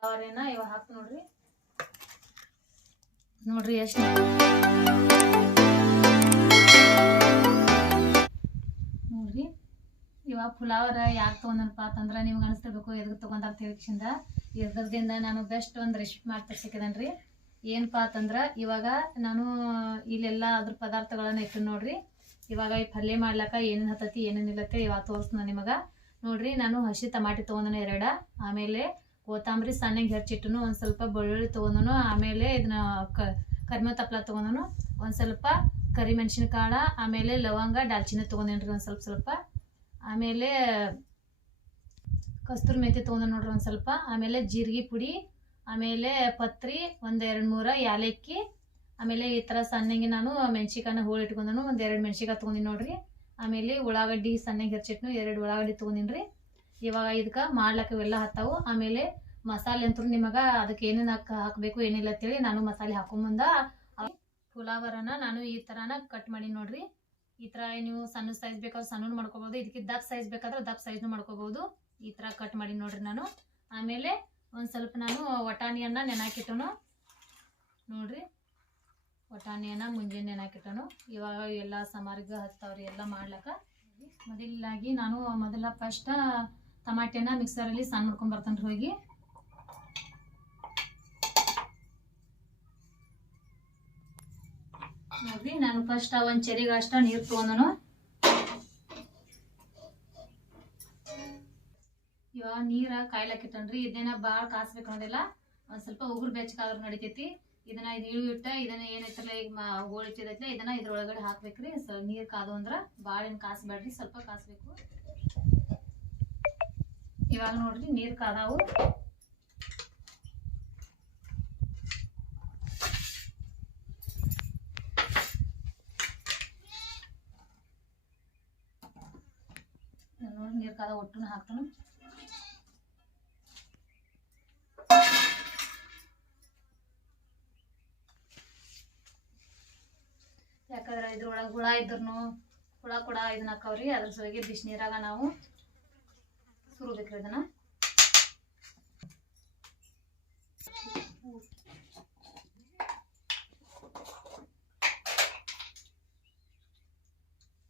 ಫ್ಲವರೇನ ಇವಾಗ ಹಾಕಿ ನೋಡ್ರಿ. ನೋಡ್ರಿ ಎಷ್ಟು. ನೋಡ್ರಿ. ಇವಾಗ ಪುಲಾವರ ಯಾಕೆ ತೊಗೊಂಡನಪ್ಪ ಅಂತಂದ್ರೆ ನಿಮ್ಗೆ ಅನಿಸ್ತಿರ್ಬೇಕು ಎದಕ್ಕೆ ತಗೊಂಡಾಗ ತಿಳ್ಕಿಸಿಂದ ಇದ್ರದಿಂದ ನಾನು ಬೆಸ್ಟ್ ಒಂದು ರೆಸಿಪಿ ಮಾಡ್ತಾ ಸಿಕ್ಕಿದನ್ರಿ ಏನಪ್ಪ ಅಂತಂದ್ರೆ ಇವಾಗ ನಾನು ಇಲ್ಲೆಲ್ಲ ಅದ್ರ ಪದಾರ್ಥಗಳನ್ನ ಇಟ್ಟು ನೋಡ್ರಿ. ಇವಾಗ ಈ ಪಲ್ಯ ಮಾಡ್ಲಾಕ ಏನೇನು ಹತ್ತತಿ ಏನೇನಿಲ್ಲತ್ತೆ ಇವಾಗ ತೋರಿಸ್ನ ನಿಮಗೆ. ನೋಡ್ರಿ, ನಾನು ಹಸಿ ಟಮಾಟಿ ತೊಗೊಂಡನ ಎರಡ. ಆಮೇಲೆ ಕೊತ್ತಂಬರಿ ಸಣ್ಣಗೆ ಹೆಚ್ಚಿಟ್ಟು ಒಂದು ಸ್ವಲ್ಪ ಬೆಳ್ಳುಳ್ಳಿ ತೊಗೊಂಡನು, ಆಮೇಲೆ ಇದನ್ನ ಕ ಕರಿಮೆ ತಪ್ಪಲ ತೊಗೊಂಡನು, ಒಂದು ಸ್ವಲ್ಪ ಕರಿಮೆಣಸಿನಕಾಳ ಆಮೇಲೆ ಲವಂಗ, ದಾಲ್ಚಿನ್ನಿ ತೊಗೊಂಡೇನ್ರಿ ಒಂದು ಸ್ವಲ್ಪ ಸ್ವಲ್ಪ. ಆಮೇಲೆ ಕಸ್ತೂರಿ ಮೆಥಿ ತೊಗೊಂಡ ನೋಡ್ರಿ ಒಂದು ಸ್ವಲ್ಪ. ಆಮೇಲೆ ಜೀರಿಗೆ ಪುಡಿ, ಆಮೇಲೆ ಪತ್ರಿ, ಒಂದು ಎರಡು ಮೂರು ಯಾಲಕ್ಕಿ, ಆಮೇಲೆ ಈ ಥರ ಸಣ್ಣಗೆ ನಾನು ಮೆಣ್ಸಿಕಾಯನ್ನ ಹೋಳು ಇಟ್ಕೊಂಡನು, ಒಂದು ಎರಡು ಮೆಣ್ಸಿಕಾಯಿ ತೊಗೊಂಡಿನಿ ನೋಡ್ರಿ. ಆಮೇಲೆ ಉಳ್ಳಾಗಡ್ಡಿ ಸಣ್ಣಗೆ ಹೆಚ್ಚಿಟ್ನು ಎರಡು ಉಳ್ಳಾಗಡ್ಡಿ ತೊಗೊಂಡಿನಿ ಇವಾಗ ಇದಕ್ಕೆ ಮಾಡ್ಲಕ್ಕ ಇವೆಲ್ಲ ಹತ್ತಾವು. ಆಮೇಲೆ ಮಸಾಲೆ ಅಂತೂ ನಿಮಗೆ ಅದಕ್ಕೆ ಏನೇನು ಹಾಕಿ ಹಾಕಬೇಕು, ಏನಿಲ್ಲ ಅಂತೇಳಿ ನಾನು ಮಸಾಲೆ ಹಾಕೊಂಬಂದ ಪುಲಾವರನ ನಾನು ಈ ಥರನ ಕಟ್ ಮಾಡಿ ನೋಡ್ರಿ. ಈ ಥರ ನೀವು ಸಣ್ಣ ಸೈಜ್ ಬೇಕಾದ್ರೆ ಸಣ್ಣ ಮಾಡ್ಕೋಬೋದು, ಇದಕ್ಕೆ ದಪ್ಪ ಸೈಜ್ ಬೇಕಾದ್ರೆ ದಪ್ಪ ಸೈಜ್ನು ಮಾಡ್ಕೋಬೋದು. ಈ ಥರ ಕಟ್ ಮಾಡಿ ನೋಡ್ರಿ ನಾನು. ಆಮೇಲೆ ಒಂದು ಸ್ವಲ್ಪ ನಾನು ವಟಾಣಿಯನ್ನು ನೆನಾಕಿಟ್ಟನು. ನೋಡ್ರಿ ವಟಾಣಿಯನ್ನು ಮುಂಜಾನೆ ನೆನಾಕಿಟ್ಟನು. ಇವಾಗ ಎಲ್ಲ ಸಮಾರಿಗೆ ಹಚ್ತಾವ್ರಿ ಎಲ್ಲ ಮಾಡ್ಲಕ್ಕ. ಮೊದಲಾಗಿ ನಾನು ಮೊದಲ ಫಸ್ಟ್ ಟಮಾಟೆನ ಮಿಕ್ಸರಲ್ಲಿ ಸಣ್ಣ ಮಾಡ್ಕೊಂಡು ಬರ್ತೇನೆ ಹೋಗಿ. ನೋಡ್ರಿ, ನಾನು ಫಸ್ಟ್ ಒಂದು ಚೆರಿಗೆ ಅಷ್ಟ ನೀರು ತಗೊಂಡನು. ಇವಾಗ ನೀರ ಕಾಯ್ಲಾಕಿತ್ತನ್ರಿ ಇದನ್ನ ಭಾಳ ಕಾಸ್ಬೇಕು ಅನ್ನೋದಿಲ್ಲ ಒಂದ್ ಸ್ವಲ್ಪ ಉಗುರು ಬೆಚ್ಚಗಾದ್ರೂ ನಡಿತೈತಿ. ಇದನ್ನ ಇದು ಇಟ್ಟ, ಇದನ್ನ ಏನೈತಲ್ಲ, ಈಗ ಮಾ ಹೋಳಿಟ್ಟಿದೈತ್ಲ, ಇದನ್ನ ಇದ್ರೊಳಗಡೆ ಹಾಕ್ಬೇಕ್ರಿ. ನೀರ್ ಕಾದು ಅಂದ್ರ ಭಾಳ ಏನ್ ಕಾಸ್ಬೇಡ್ರಿ, ಸ್ವಲ್ಪ ಕಾಸ್ಬೇಕು. ಇವಾಗ ನೋಡ್ರಿ ನೀರ್ ಕಾದಾವು. ನೋಡಿ ನೀರ್ ಕಾದ ಒಟ್ಟು ಹಾಕ್ತಾನು. ಯಾಕಂದ್ರೆ ಇದ್ರೊಳಗೆ ಹುಳ ಇದ್ರೂ ಹುಳ ಕೂಡ ಇದನ್ನ ಹಾಕವ್ರಿ, ಅದ್ರ ಸಲುವಾಗಿ ಬಿಸಿನೀರಾಗ ನಾವು ಸುರುಬೇಕ್ರಿ ಇದನ್ನ.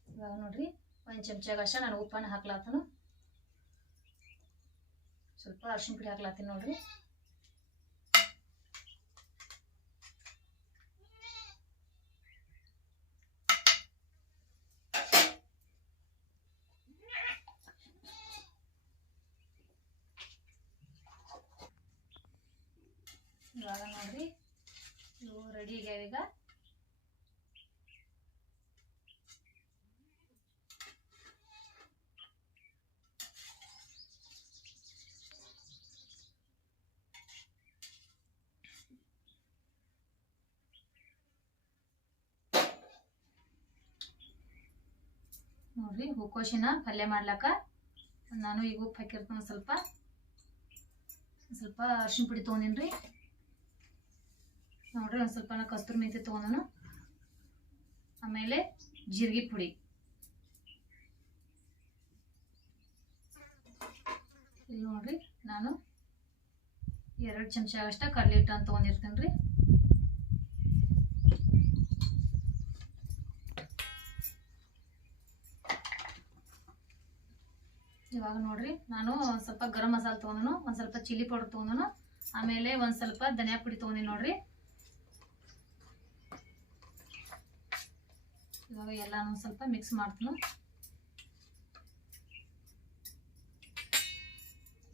ಇವಾಗ ನೋಡ್ರಿ, ಒಂದು ಚಮಚಾಗ ಅಷ್ಟ ನಾನು ಉಪ್ಪನ್ನ ಹಾಕ್ಲಾತನು. ಸ್ವಲ್ಪ ಅರ್ಶಿನ ಪುಡಿ ಹಾಕ್ಲಾತೀನಿ ನೋಡ್ರಿ ಇವಾಗ ನೋಡ್ರಿ ಇವು ರೆಡಿ ಆಗ್ಯಾವ ಈಗ ನೋಡ್ರಿ, ಹೂಕೋಶಿನ ಪಲ್ಯ ಮಾಡ್ಲಾಕ ನಾನು ಈಗ ಉಪ್ಪು ಹಾಕಿರ್ತೀನಿ ಸ್ವಲ್ಪ. ಸ್ವಲ್ಪ ಅರ್ಶಿನ ಪುಡಿ ತೊಗೊಂಡಿನ್ರಿ. ನೋಡ್ರಿ, ಒಂದು ಸ್ವಲ್ಪ ಕಸ್ತೂರಿ ಮೆಥಿ ತೊಗೊಂಡನು. ಆಮೇಲೆ ಜೀರಿಗೆ ಪುಡಿ. ಇಲ್ಲಿ ನೋಡ್ರಿ, ನಾನು ಎರಡು ಚಮಚ ಅಷ್ಟ ಕಡಲೆ ಹಿಟ್ಟು ಅಂತ ತೊಗೊಂಡಿರ್ತೀನಿ ರೀ ಇವಾಗ ನೋಡ್ರಿ, ನಾನು ಒಂದು ಸ್ವಲ್ಪ ಗರಂ ಮಸಾಲೆ ತೊಗೊಂಡನು, ಒಂದು ಸ್ವಲ್ಪ ಚಿಲ್ಲಿ ಪೌಡರ್ ತೊಗೊಂಡನು, ಆಮೇಲೆ ಒಂದು ಸ್ವಲ್ಪ ಧನಿಯಾ ಪುಡಿ ತೊಗೊಂಡಿನಿ ನೋಡ್ರಿ. ಇವಾಗ ಎಲ್ಲಾನು ಸ್ವಲ್ಪ ಮಿಕ್ಸ್ ಮಾಡ್ತೀನಿ.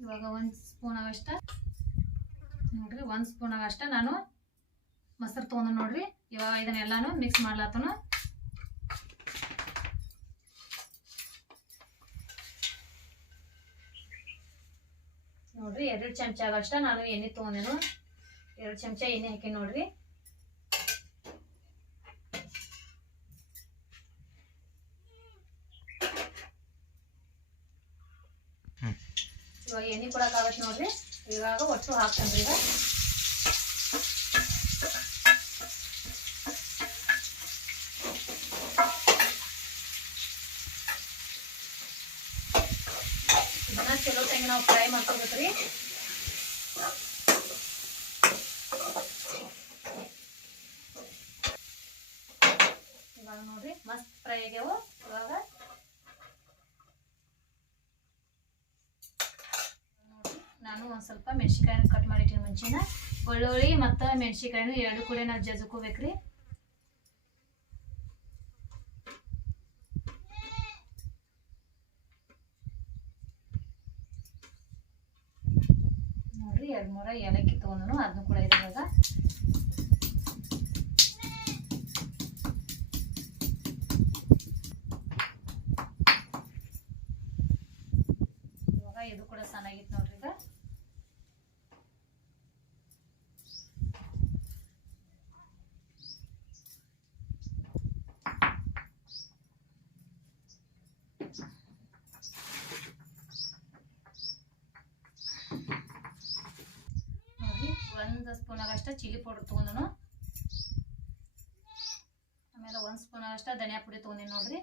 ಇವಾಗ ಒಂದು ಸ್ಪೂನ್ ಆಗಷ್ಟ ನೋಡ್ರಿ, ಒಂದು ಸ್ಪೂನ್ ಆಗಷ್ಟ ನಾನು ಮೊಸರು ತೊಗೊಂಡು ನೋಡ್ರಿ. ಇವಾಗ ಇದನ್ನೆಲ್ಲಾನು ಮಿಕ್ಸ್ ಮಾಡ್ಲಾತನು. ನೋಡ್ರಿ ಎರಡು ಚಮಚ ಆಗಷ್ಟ ನಾನು ಎಣ್ಣೆ ತೊಗೊಂಡೆನು. ಎರಡು ಚಮಚ ಎಣ್ಣೆ ಹಾಕಿ ನೋಡ್ರಿ. ಇವಾಗ ಎಣ್ಣೆ ಕೊಡಕ್ ಆಗತ್ತೆ ನೋಡ್ರಿ. ಇವಾಗ ಒಟ್ಟು ಹಾಕ್ತೇನ್ರಿ ಈಗ. ಇವಾಗ ನೋಡ್ರಿ. ಮಸ್ತ್ ಫ್ರೈ ಆಗ್ಯಾವ. ಇವಾಗ ನಾನು ಒಂದ್ ಸ್ವಲ್ಪ ಮೆಣ್ಸಿಕಾಯಿನ ಕಟ್ ಮಾಡಿಟ್ಟಿನ ಮುಂಚಿನ. ಬೆಳ್ಳುಳ್ಳಿ ಮತ್ತ ಮೆಣ್ಸಿಕಾಯಿನ ಎರಡು ಕೂಡ ನಾವು ಜಜ್ಕೋಬೇಕ್ರಿ. ನೋಡ್ರಿ ಎರಡ್ ಮೂರ ಏಲಕ್ಕಿ ತಗೊಂಡು ಅದನ್ನು ಕೂಡ ಇದಾಗ ಸ್ಪೂನ್ ಆಗಷ್ಟ ಚಿಲ್ಲಿ ಪೌಡರ್ ತೊಗೊಂಡನು. ಆಮೇಲೆ ಒಂದು ಸ್ಪೂನ್ ಆಗಷ್ಟ ಧನಿಯಾ ಪುಡಿ ತೊಗೊಂಡಿನಿ ನೋಡ್ರಿ.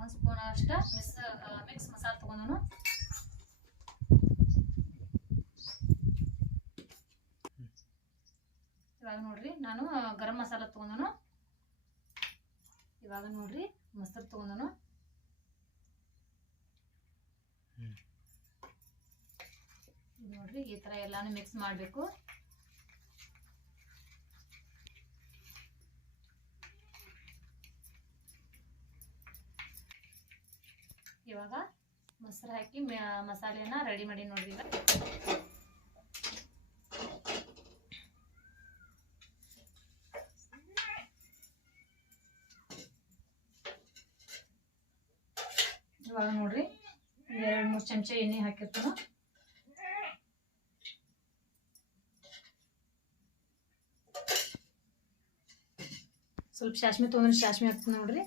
ಒಂದು ಸ್ಪೂನ್ ಅಷ್ಟ ಮಿಸ್ ಮಿಕ್ಸ್ ಮಸಾಲ ತೊಗೊಂಡನು. ಇವಾಗ ನೋಡ್ರಿ, ನಾನು ಗರಂ ಮಸಾಲ ತೊಗೊಂಡನು. ಇವಾಗ ನೋಡ್ರಿ, ಮೊಸರು ತೊಗೊಂಡನು ಇದ್ ನೋಡ್ರಿ ಈ ತರ ಎಲ್ಲಾನು ಮಿಕ್ಸ್ ಮಾಡಬೇಕು. ಇವಾಗ ಮೊಸರು ಹಾಕಿ ಮಸಾಲೆಯನ್ನ ರೆಡಿ ಮಾಡಿ ನೋಡ್ರಿ ಈಗ ಇವಾಗ ನೋಡ್ರಿ, ಎರಡು ಮೂರು ಚಮಚ ಎಣ್ಣೆ ಹಾಕಿರ್ತಾನ. ಸ್ವಲ್ಪ ಶಾಶ್ಮಿ ತೊಗೊಂಡ್ರೆ ಶಾಶ್ಮಿ ಹಾಕ್ತೀನಿ ನೋಡ್ರಿ.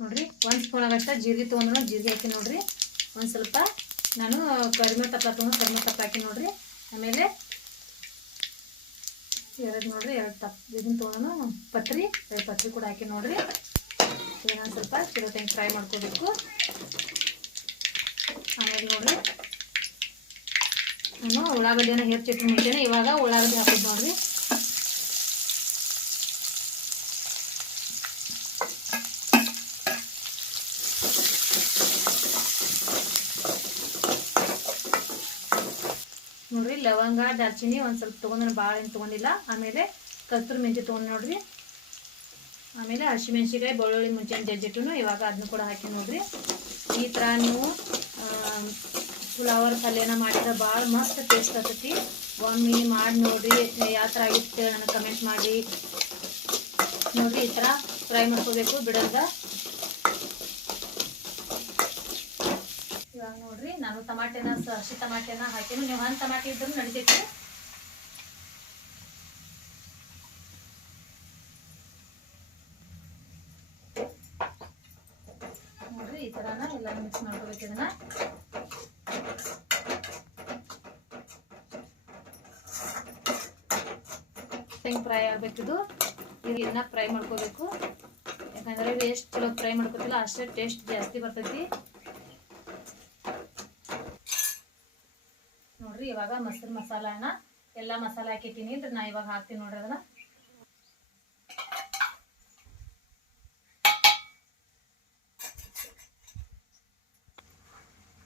ನೋಡ್ರಿ, ಒಂದು ಸ್ಪೂನ್ ಆಗತ್ತೆ ಜೀರಿಗೆ ತೊಗೊಂಡ್ರೆ, ಜೀರಿಗೆ ಹಾಕಿ ನೋಡ್ರಿ. ಒಂದು ಸ್ವಲ್ಪ ನಾನು ಕರಿಮೆ ತಪ್ಪ ತೊಗೊಂಡು ಕರಿಮೆ ತಪ್ಪ ಹಾಕಿ ನೋಡ್ರಿ. ಆಮೇಲೆ ಎರಡು ನೋಡ್ರಿ, ಎರಡು ತಪ್ಪ ಇದನ್ನ ತೊಗೊಂಡು ಪತ್ರಿ, ಎರಡು ಪತ್ರಿ ಕೂಡ ಹಾಕಿ ನೋಡ್ರಿ. ಇದನ್ನ ಸ್ವಲ್ಪ ಚಿರೋತೆಂಗೆ ಫ್ರೈ ಮಾಡ್ಕೋಬೇಕು. ಆಮೇಲೆ ನೋಡ್ರಿ ನಾನು ಉಳ್ಳಾಗಡ್ಡಿನ ಹೆಚ್ಚಿಟ್ಟು ಮುಂಚೆನೆ ಇವಾಗ ಉಳ್ಳಾಗಡ್ಡಿ ಹಾಕೋದು ನೋಡ್ರಿ. ನೋಡ್ರಿ, ಲವಂಗ ದಾಲ್ಚಿನಿ ಒಂದು ಸ್ವಲ್ಪ ತೊಗೊಂಡು ಭಾಳ ಏನು ತೊಗೊಂಡಿಲ್ಲ. ಆಮೇಲೆ ಕಸ್ತೂರಿ ಮೆಂತೆ ತೊಗೊಂಡು ನೋಡ್ರಿ. ಆಮೇಲೆ ಹಸಿಮೆಣ್ಸಿಕಾಯಿ ಬೆಳ್ಳುಳ್ಳಿ, ಮುಂಚೆ ಜಜ್ಜಿಟ್ಟು ಇವಾಗ ಅದನ್ನು ಕೂಡ ಹಾಕಿ ನೋಡ್ರಿ. ಈ ಥರ ನೀವು ಫ್ಲವರ್ ಪಲ್ಯನ ಮಾಡಿದ್ರೆ ಭಾಳ ಮಸ್ತ್ ಟೇಸ್ಟ್ ಆಗ್ತೈತಿ. ಒಮ್ಮೆ ಮಾಡಿ ನೋಡ್ರಿ ಯಾವ ಥರ ಆಗಿತ್ತು ನನಗೆ ಕಮೆಂಟ್ ಮಾಡಿ. ನೋಡಿ ಈ ಥರ ಫ್ರೈ ಮಾಡ್ಕೋಬೇಕು ಬಿಡಲ್ದ ಇವಾಗ ನೋಡ್ರಿ, ನಾನು ಟಮಾಟೆನ ಹಸಿ ಟಮಾಟೆನ ಹಾಕಿನಿ. ನೀವು ಹಣ್ಣು ಟಮಾಟೆ ಇದ್ರೂ ನಡಿತೈತಿ. ನೋಡ್ರಿ, ಈ ಥರನ ಎಲ್ಲ ಮಿಕ್ಸ್ ಮಾಡ್ಕೋಬೇಕು ಇದನ್ನ. ಹೆಂಗೆ ಫ್ರೈ ಆಗಬೇಕಿದು ಇದನ್ನ ಫ್ರೈ ಮಾಡ್ಕೋಬೇಕು. ಯಾಕಂದ್ರೆ ಇದು ಎಷ್ಟು ಚಲೋ ಫ್ರೈ ಮಾಡ್ಕೋತಿಲ್ಲ, ಅಷ್ಟೇ ಟೇಸ್ಟ್ ಜಾಸ್ತಿ ಬರ್ತೈತಿ. ನೋಡ್ರಿ, ಇವಾಗ ಮೊಸರು ಮಸಾಲಾನ ಎಲ್ಲ ಮಸಾಲ ಹಾಕಿಟ್ಟಿನಿ. ಅಂದ್ರೆ ನಾ ಇವಾಗ ಹಾಕ್ತೀನಿ ನೋಡ್ರಿ ಅದನ್ನ.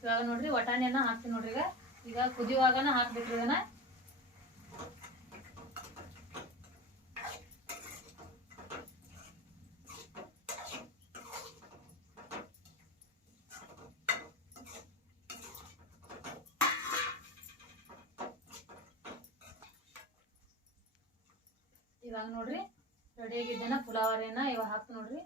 ಇವಾಗ ನೋಡ್ರಿ ವಟಾಣಿಯನ್ನ ಹಾಕ್ತೀನಿ ನೋಡ್ರಿ ಈಗ. ಈಗ ಕುದಿಯುವಾಗನ ಹಾಕ್ಬೇಕ್ರಿ ಇದನ್ನ. ಇವಾಗ ನೋಡ್ರಿ ರೆಡಿ ಆಗಿದ್ದೇನ ಪುಲಾವರಿಯನ್ನ ಇವಾಗ ಹಾಕ್ತು ನೋಡ್ರಿ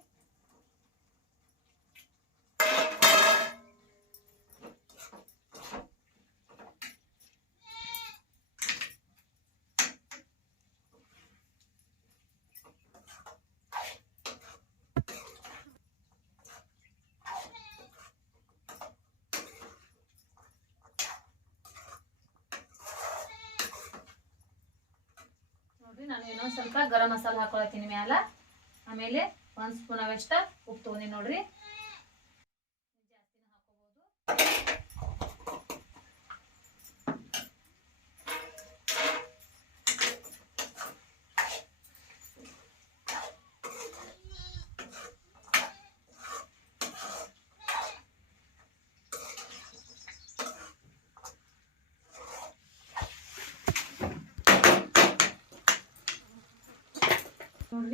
ನೋಡ್ರಿ ನಾನು ಇನ್ನೊಂದ್ ಸ್ವಲ್ಪ ಗರಂ ಮಸಾಲ ಹಾಕೊಳತೀನಿ ಮ್ಯಾಲ. ಆಮೇಲೆ ಒಂದು ಸ್ಪೂನ್ ಅವೆಷ್ಟ ಉಪ್ಪು ತಗೊಂಡಿ ನೋಡ್ರಿ.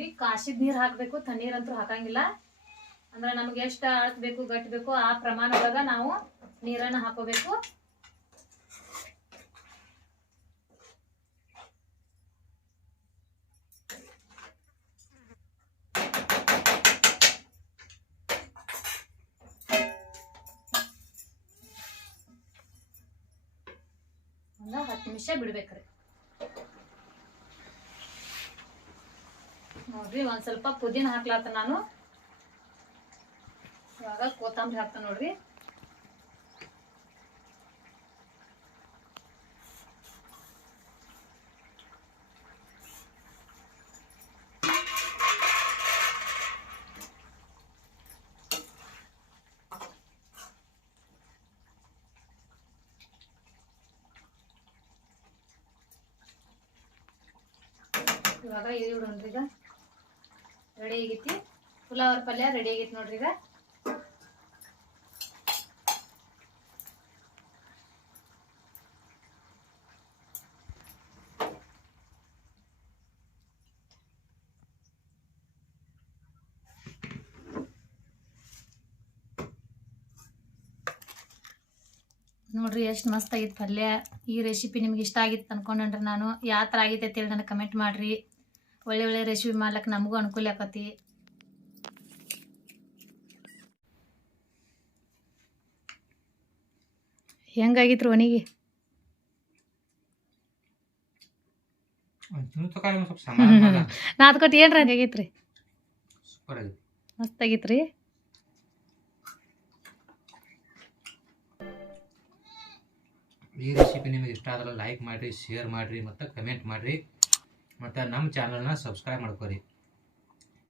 ನೋಡ್ರಿ ಕಾಸಿದ ನೀರು ಹಾಕಬೇಕು, ತಣ್ಣೀರಂತೂ ಹಾಕಂಗಿಲ್ಲ. ಅಂದ್ರೆ ನಮ್ಗೆ ಎಷ್ಟು ಅಳತ್ ಬೇಕು, ಗಟ್ಟಿ ಬೇಕು, ಆ ಪ್ರಮಾಣದಾಗ ನಾವು ನೀರನ್ನ ಹಾಕೋಬೇಕು. ಒಂದು ಹತ್ತು ನಿಮಿಷ ಬಿಡ್ಬೇಕ್ರಿ. ನೋಡ್ರಿ ಒಂದ್ ಸ್ವಲ್ಪ ಪುದೀನ ಹಾಕ್ಲಾತ ನಾನು. ಇವಾಗ ಕೊತ್ತಂಬರಿ ಹಾಕ್ತ ನೋಡ್ರಿ. ಇವಾಗ ಇದು ಬಿಡೋಣ್ರಿ ಈಗ. ರೆಡಿ ಆಗೈತಿ. ಪುಲಾವರ್ ಪಲ್ಯ ರೆಡಿ ಆಗೈತಿ ನೋಡ್ರಿ ಈಗ. ನೋಡ್ರಿ ಎಷ್ಟು ಮಸ್ತ್ ಆಗಿತ್ತು ಪಲ್ಯ. ಈ ರೆಸಿಪಿ ನಿಮ್ಗೆ ಇಷ್ಟ ಆಗಿತ್ತು ಅನ್ಕೊಂಡ್ರಿ ನಾನು. ಯಾವ ಥರ ಆಗೈತೆ ಅಂತೇಳಿ ನನಗೆ ಕಮೆಂಟ್ ಮಾಡಿರಿ. ಒಳ್ಳೆ ಒಳ್ಳೆ ರೆಸಿಪಿ ಮಾಡ್ಲಿಕ್ಕೆ ನಮಗೂ ಅನುಕೂಲ ಆಕತಿ. ಒಣಿಗೆ? ನಾ ಅದ್ ಕೊಟ್ಟು ಏನ್ರ ಆಗಿದೆ ಮಸ್ತ್ ಆಗಿತ್ರಿ ಈ ರೆಸಿಪಿ ನಿಮಗೆ ಇಷ್ಟ ಆದ್ರೆ ಲೈಕ್ ಮಾಡಿರಿ ಶೇರ್ ಮಾಡಿರಿ ಮತ್ತು ಕಮೆಂಟ್ ಮಾಡಿರಿ. ಮತ್ತು ನಮ್ಮ ಚಾನಲ್ನ ಸಬ್ಸ್ಕ್ರೈಬ್ ಮಾಡ್ಕೊರಿ.